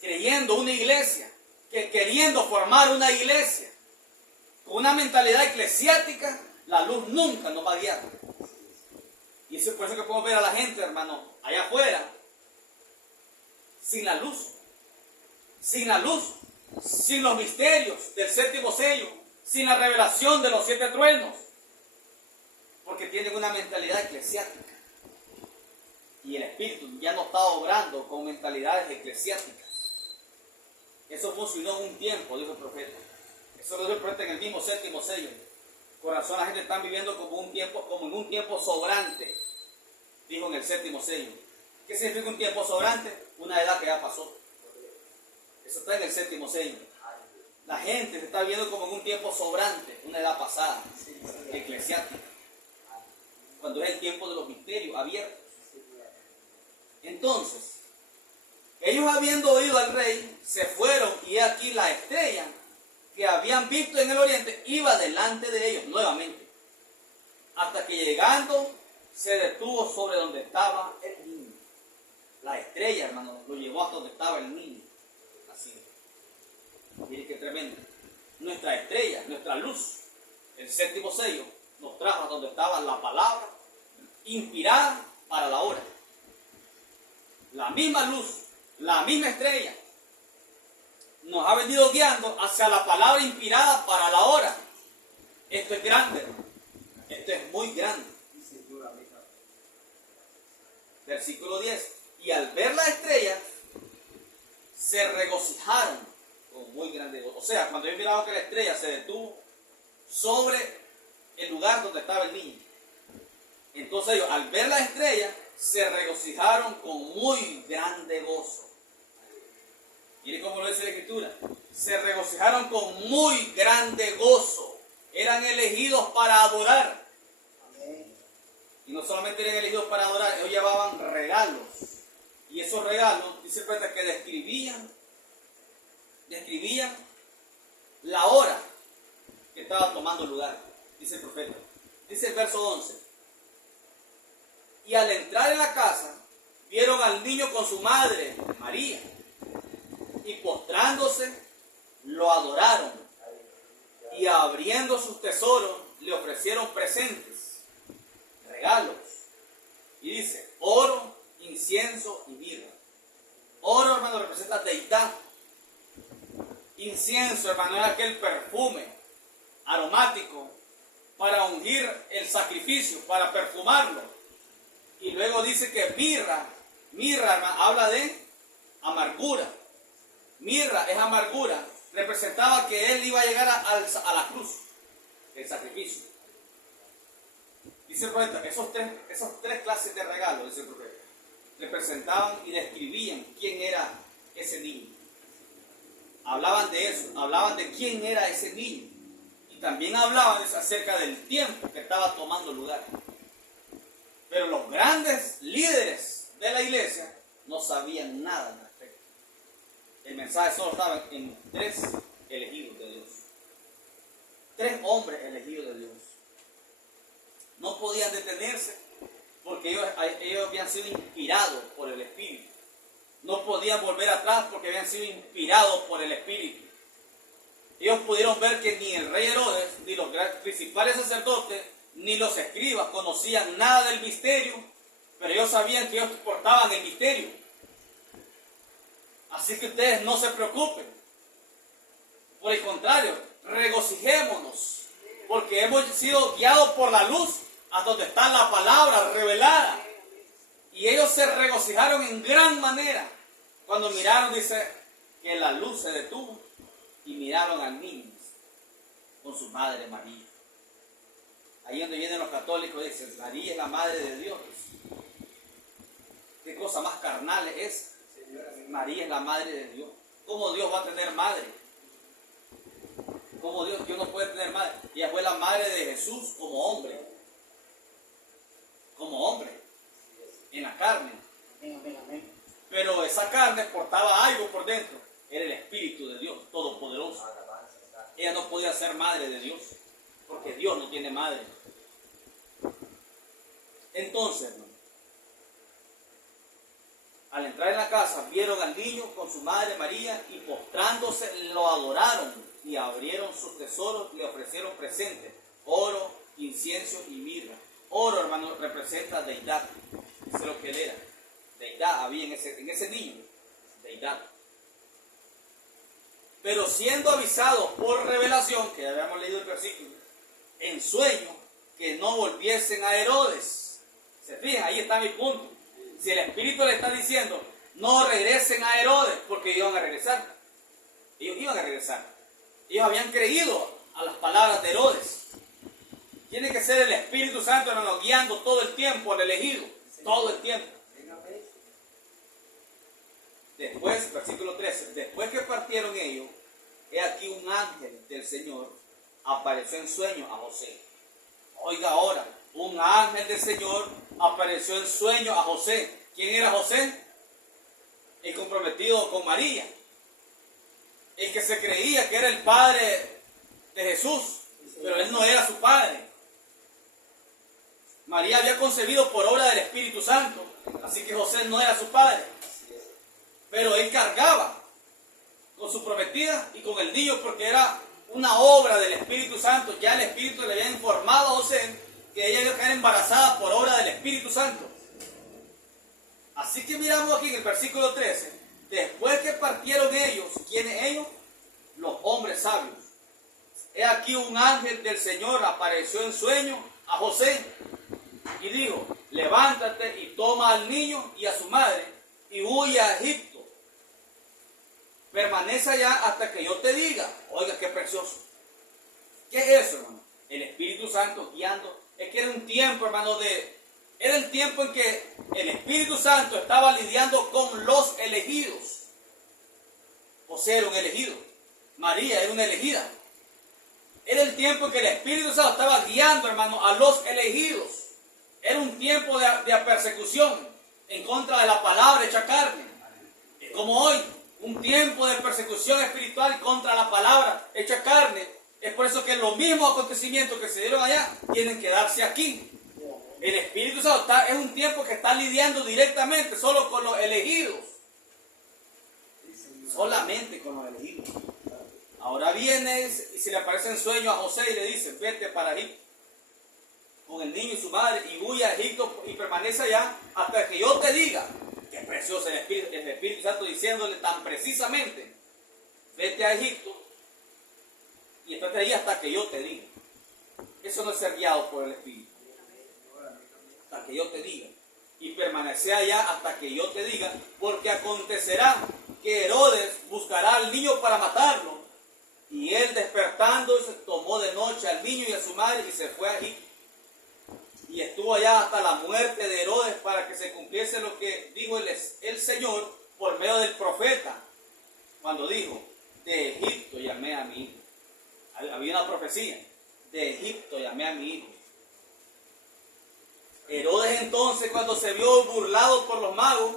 creyendo una iglesia, queriendo formar una iglesia, con una mentalidad eclesiástica, la luz nunca nos va a guiar. Y eso es por eso que podemos ver a la gente, hermano, allá afuera, sin la luz, sin los misterios del séptimo sello, sin la revelación de los 7 truenos, porque tienen una mentalidad eclesiástica. Y el Espíritu ya no está obrando con mentalidades eclesiásticas. Eso funcionó en un tiempo, dijo el profeta. Eso lo dijo el profeta en el mismo séptimo sello. Con razón la gente está viviendo como en un tiempo sobrante, dijo en el séptimo sello. ¿Qué significa un tiempo sobrante? Una edad que ya pasó. Eso está en el séptimo sello. La gente se está viendo como en un tiempo sobrante, una edad pasada, eclesiástica. Cuando es el tiempo de los misterios abiertos. Entonces, ellos habiendo oído al rey, se fueron y aquí la estrella que habían visto en el oriente iba delante de ellos nuevamente. Hasta que llegando se detuvo sobre donde estaba el niño. La estrella, hermano, lo llevó hasta donde estaba el niño. Así. Miren qué tremendo. Nuestra estrella, nuestra luz, el séptimo sello, nos trajo a donde estaba la palabra inspirada para la hora. La misma luz, la misma estrella, nos ha venido guiando hacia la palabra inspirada para la hora. Esto es grande, hermano. Esto es muy grande. Versículo 10. Y al ver la estrella, se regocijaron con muy grande gozo. O sea, cuando ellos miraron que la estrella se detuvo sobre el lugar donde estaba el niño, entonces ellos, al ver la estrella, se regocijaron con muy grande gozo. Miren cómo lo dice la Escritura. Se regocijaron con muy grande gozo. Eran elegidos para adorar. Y no solamente eran elegidos para adorar, ellos llevaban regalos. Y esos regalos, dice el profeta, que describían la hora que estaba tomando lugar. Dice el profeta. Dice el verso 11. Y al entrar en la casa, vieron al niño con su madre, María, y postrándose, lo adoraron, y abriendo sus tesoros, le ofrecieron presentes, regalos, y dice, oro, incienso y mirra. Oro, hermano, representa deidad. Incienso, hermano, es aquel perfume aromático para ungir el sacrificio, para perfumarlo. Y luego dice que mirra, hermano, habla de amargura. Mirra es amargura, representaba que él iba a llegar a la cruz, el sacrificio. Dice el profeta, esos tres clases de regalos, dice el profeta, representaban y describían quién era ese niño. Hablaban de eso, hablaban de quién era ese niño. Y también hablaban acerca del tiempo que estaba tomando lugar. Pero los grandes líderes de la iglesia no sabían nada al respecto. El mensaje solo estaba en 3 elegidos de Dios. 3 hombres elegidos de Dios. No podían detenerse porque ellos habían sido inspirados por el Espíritu. No podían volver atrás porque habían sido inspirados por el Espíritu. Ellos pudieron ver que ni el rey Herodes, ni los principales sacerdotes, ni los escribas conocían nada del misterio, pero ellos sabían que ellos portaban el misterio. Así que ustedes no se preocupen. Por el contrario, regocijémonos, porque hemos sido guiados por la luz a donde está la palabra revelada. Y ellos se regocijaron en gran manera cuando miraron, dice, que la luz se detuvo y miraron al niño con su madre María. Ahí donde vienen los católicos dicen, María es la madre de Dios. ¿Qué cosa más carnal es? María es la madre de Dios. ¿Cómo Dios va a tener madre? ¿Cómo Dios no puede tener madre? Ella fue la madre de Jesús como hombre. Como hombre. En la carne. Pero esa carne portaba algo por dentro. Era el Espíritu de Dios, todopoderoso. Ella no podía ser madre de Dios, porque Dios no tiene madre. Entonces, al entrar en la casa, vieron al niño con su madre María y postrándose lo adoraron y abrieron sus tesoros y le ofrecieron presentes, oro, incienso y mirra. Oro, hermano, representa deidad. Eso es lo que él era. Deidad había en ese niño. Deidad. Pero siendo avisados por revelación, que ya habíamos leído el versículo, en sueño, que no volviesen a Herodes. ¿Se fijan? Ahí está mi punto. Si el Espíritu le está diciendo, no regresen a Herodes, porque iban a regresar. Ellos iban a regresar. Ellos habían creído a las palabras de Herodes. Tiene que ser el Espíritu Santo, hermano, guiando todo el tiempo al elegido. Todo el tiempo. Después, versículo 13, después que partieron ellos, he aquí un ángel del Señor apareció en sueño a José. Oiga ahora, un ángel del Señor apareció en sueño a José. ¿Quién era José? El comprometido con María. El que se creía que era el padre de Jesús, pero él no era su padre. María había concebido por obra del Espíritu Santo, así que José no era su padre. Pero él cargaba con su prometida y con el niño porque era una obra del Espíritu Santo. Ya el Espíritu le había informado a José que ella iba a quedar embarazada por obra del Espíritu Santo. Así que miramos aquí en el versículo 13. Después que partieron ellos, ¿quiénes ellos? Los hombres sabios. He aquí un ángel del Señor apareció en sueño a José y dijo, levántate y toma al niño y a su madre y huye a Egipto. Permanece allá hasta que yo te diga. Oiga, qué precioso. ¿Qué es eso, hermano? El Espíritu Santo guiando. Es que era un tiempo, hermano, era el tiempo en que el Espíritu Santo estaba lidiando con los elegidos. José era un elegido. María era una elegida. Era el tiempo en que el Espíritu Santo estaba guiando, hermano, a los elegidos. Era un tiempo de persecución en contra de la palabra hecha carne. Es como hoy, un tiempo de persecución espiritual contra la palabra hecha carne. Es por eso que los mismos acontecimientos que se dieron allá tienen que darse aquí. El Espíritu Santo es un tiempo que está lidiando directamente solo con los elegidos. Solamente con los elegidos. Ahora viene y se le aparece en sueño a José y le dice, vete para Egipto con el niño y su madre y huye a Egipto y permanece allá hasta que yo te diga. Qué precioso el Espíritu Santo diciéndole tan precisamente, vete a Egipto y estate ahí hasta que yo te diga. Eso no es ser guiado por el Espíritu. Hasta que yo te diga. Y permanece allá hasta que yo te diga, porque acontecerá que Herodes buscará al niño para matarlo. Y él despertando se tomó de noche al niño y a su madre y se fue a Egipto. Y estuvo allá hasta la muerte de Herodes para que se cumpliese lo que dijo el Señor por medio del profeta. Cuando dijo, de Egipto llamé a mi hijo. Había una profecía, de Egipto llamé a mi hijo. Herodes entonces, cuando se vio burlado por los magos,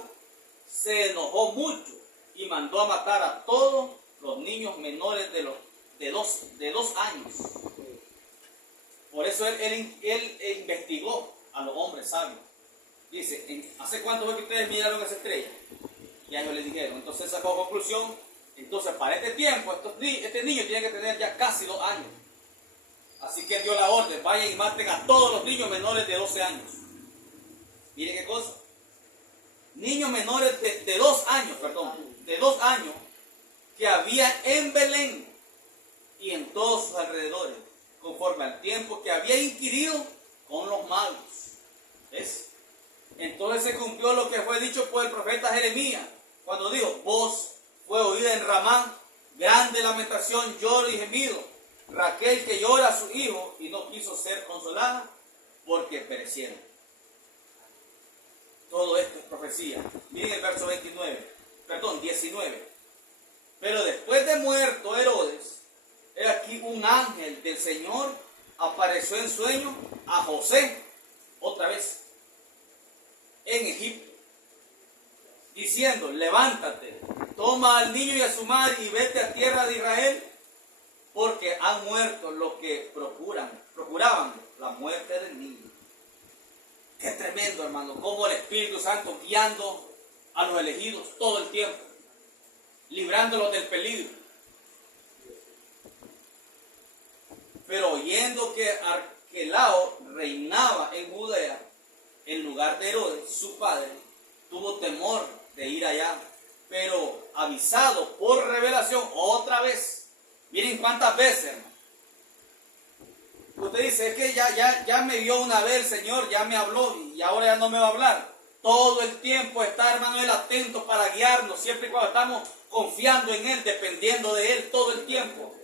se enojó mucho y mandó a matar a todos los niños menores de dos años. Por eso él investigó a los hombres sabios. Dice, ¿hace cuánto fue que ustedes miraron esa estrella? Y ellos le dijeron. Entonces sacó conclusión. Entonces para este tiempo, este niño tiene que tener ya casi 2 años. Así que él dio la orden, vayan y maten a todos los niños menores de 12 años. Miren qué cosa. Niños menores de 2 años, de 2 años, que había en Belén y en todos sus alrededores, conforme al tiempo que había inquirido con los magos. ¿Ves? Entonces se cumplió lo que fue dicho por el profeta Jeremías, cuando dijo, voz fue oída en Ramá, grande lamentación, lloro y gemido. Raquel que llora a su hijo y no quiso ser consolada porque perecieron. Todo esto es profecía. Miren el verso 19. Pero después de muerto Herodes, he aquí un ángel del Señor apareció en sueño a José, otra vez, en Egipto, diciendo, levántate, toma al niño y a su madre y vete a tierra de Israel, porque han muerto los que procuraban la muerte del niño. Qué tremendo, hermano, cómo el Espíritu Santo guiando a los elegidos todo el tiempo, librándolos del peligro. Pero oyendo que Arquelao reinaba en Judea, en lugar de Herodes, su padre, tuvo temor de ir allá, pero avisado por revelación otra vez. Miren cuántas veces, hermano. Usted dice, es que ya me vio una vez el Señor, ya me habló y ahora ya no me va a hablar. Todo el tiempo está, hermano, Él atento para guiarnos, siempre y cuando estamos confiando en Él, dependiendo de Él todo el tiempo.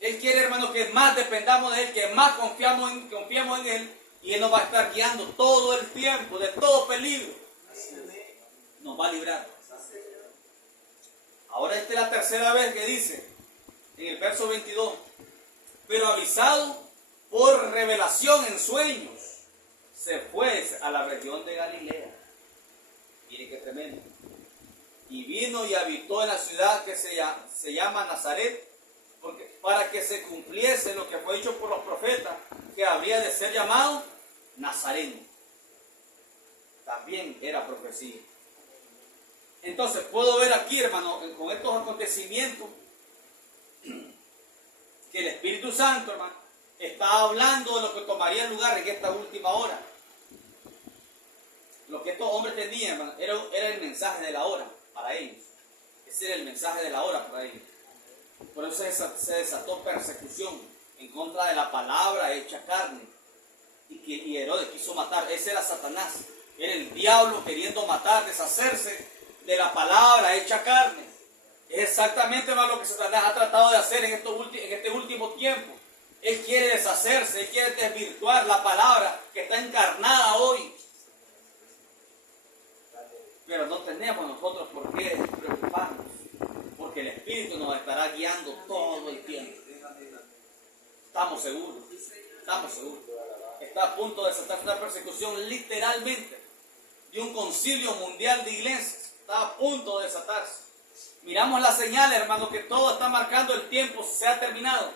Él quiere, hermano, que más dependamos de Él, que más confiamos en Él, y Él nos va a estar guiando todo el tiempo, de todo peligro. Nos va a librar. Ahora esta es la tercera vez que dice, en el verso 22, pero avisado por revelación en sueños, se fue a la región de Galilea. Miren qué tremendo. Y vino y habitó en la ciudad que se llama Nazaret, para que se cumpliese lo que fue dicho por los profetas, que habría de ser llamado Nazareno. También era profecía. Entonces puedo ver aquí, hermano, con estos acontecimientos, que el Espíritu Santo, hermano, está hablando de lo que tomaría lugar en esta última hora. Lo que estos hombres tenían, hermano, era el mensaje de la hora para ellos. Ese era el mensaje de la hora para ellos. Por eso se desató persecución en contra de la palabra hecha carne. Y Herodes quiso matar. Ese era Satanás. Era el diablo queriendo matar, deshacerse de la palabra hecha carne. Es exactamente lo que Satanás ha tratado de hacer en este último tiempo. Él quiere deshacerse, Él quiere desvirtuar la palabra que está encarnada hoy. Pero no tenemos nosotros por qué preocuparnos, porque el Espíritu nos estará guiando todo el tiempo. Estamos seguros, estamos seguros. Está a punto de desatarse una persecución literalmente de un concilio mundial de iglesias. Está a punto de desatarse. Miramos las señales, hermanos, que todo está marcando el tiempo, se ha terminado.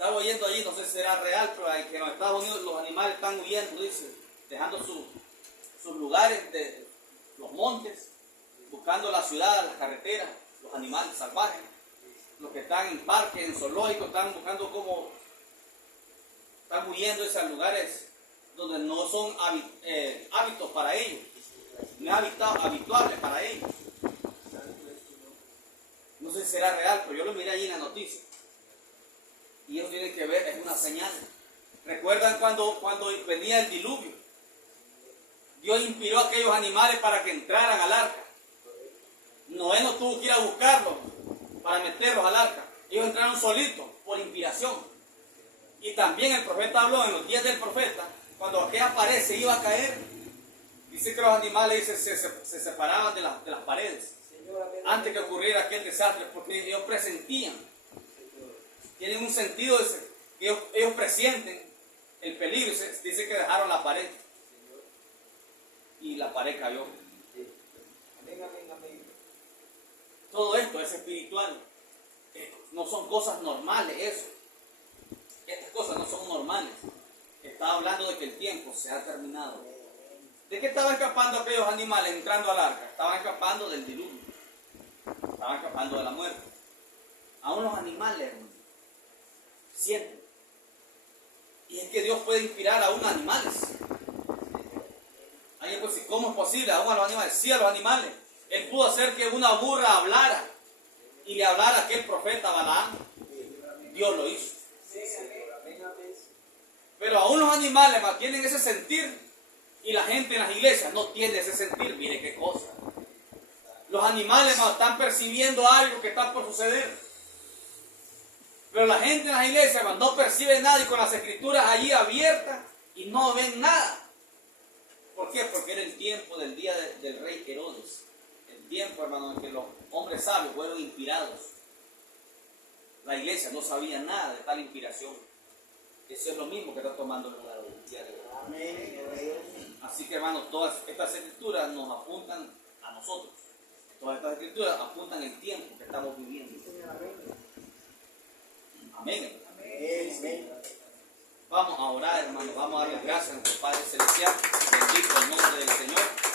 Estaba oyendo allí, no sé si será real, pero que en los Estados Unidos los animales están huyendo, dice, dejando sus lugares, de los montes, buscando la ciudad, las carreteras, los animales salvajes, los que están en parques, en zoológicos, están buscando cómo, están huyendo de esos lugares donde no son hábitos para ellos, no es habituable para ellos. No sé si será real, pero yo lo miré allí en la noticia. Y ellos tienen que ver, es una señal. ¿Recuerdan cuando venía el diluvio? Dios inspiró a aquellos animales para que entraran al arca. Noé no tuvo que ir a buscarlos para meterlos al arca. Ellos entraron solitos por inspiración. Y también el profeta habló en los días del profeta, cuando aquella pared se iba a caer, dice que los animales se separaban de las paredes antes que ocurriera aquel desastre, porque ellos presentían, tienen un sentido, ellos presienten el peligro. Dice que dejaron la pared y la pared cayó. Todo esto es espiritual, no son cosas normales eso. Estas cosas no son normales. Estaba hablando de que el tiempo se ha terminado. ¿De qué estaban escapando aquellos animales entrando al arca? Estaban escapando del diluvio. Estaban escapando de la muerte. Aún los animales, hermano, sienten. Y es que Dios puede inspirar aún a animales. Alguien puede decir, ¿cómo es posible? Aún a los animales. Sí, a los animales. Él pudo hacer que una burra hablara y le hablara a aquel profeta Balaam. Dios lo hizo. Pero aún los animales tienen ese sentir y la gente en las iglesias no tiene ese sentir. Mire qué cosa. Los animales están percibiendo algo que está por suceder. Pero la gente en las iglesias no percibe nada y con las escrituras allí abiertas y no ven nada. ¿Por qué? Porque era el tiempo del día del rey Herodes. El tiempo, hermano, en que los hombres sabios fueron inspirados. La iglesia no sabía nada de tal inspiración. Eso es lo mismo que está tomando lugar hoy día de hoy. Así que, hermanos, todas estas escrituras nos apuntan a nosotros. Todas estas escrituras apuntan el tiempo que estamos viviendo. Amén. Vamos a orar, hermanos. Vamos a darle gracias a nuestro Padre Celestial. Bendito el nombre del Señor.